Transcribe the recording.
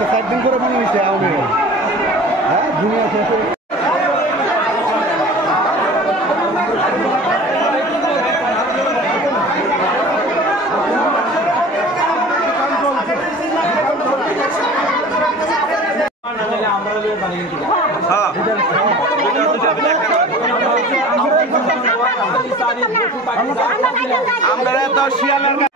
4 দিন করে মনে হয়েছে আওয়ামী লীগ হ্যাঁ দুনিয়া শেষে আমরা তো শিয়ালের